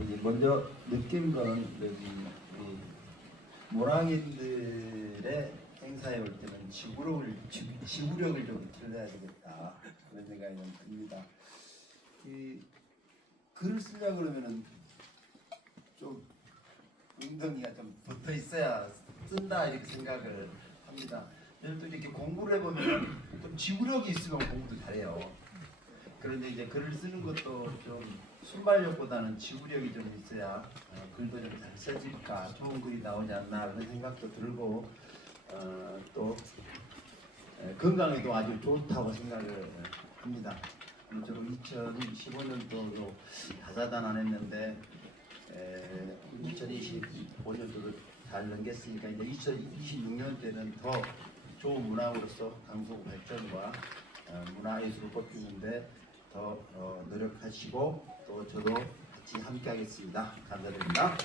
여기 먼저 느낀 거는 여기 우리 모랑인들의 행사에 올 때는 지구력을 지- 지구력을 좀 길러야 되겠다 그런 생각이 좀 듭니다. 이 글을 쓰려 그러면은 좀 웅덩이가 좀 붙어 있어야 쓴다 이렇게 생각을 합니다. 그래서 또 이렇게 공부를 해보면 좀 지구력이 있으면 공부도 잘해요. 그런데 이제 글을 쓰는 것도 좀 순발력보다는 지구력이 좀 있어야 어, 글도 좀 잘 써질까 좋은 글이 나오지 않나 그런 생각도 들고 어, 또 에, 건강에도 아주 좋다고 생각을 합니다. 저도 2015년도도 다자단 안 했는데 2025년도를 잘 넘겼으니까 이제 2026년 때는 더 좋은 문학으로서 강속 발전과 어, 문화예술을 뻗기는데 더 어, 노력하시고 또 저도 같이 함께하겠습니다. 감사드립니다.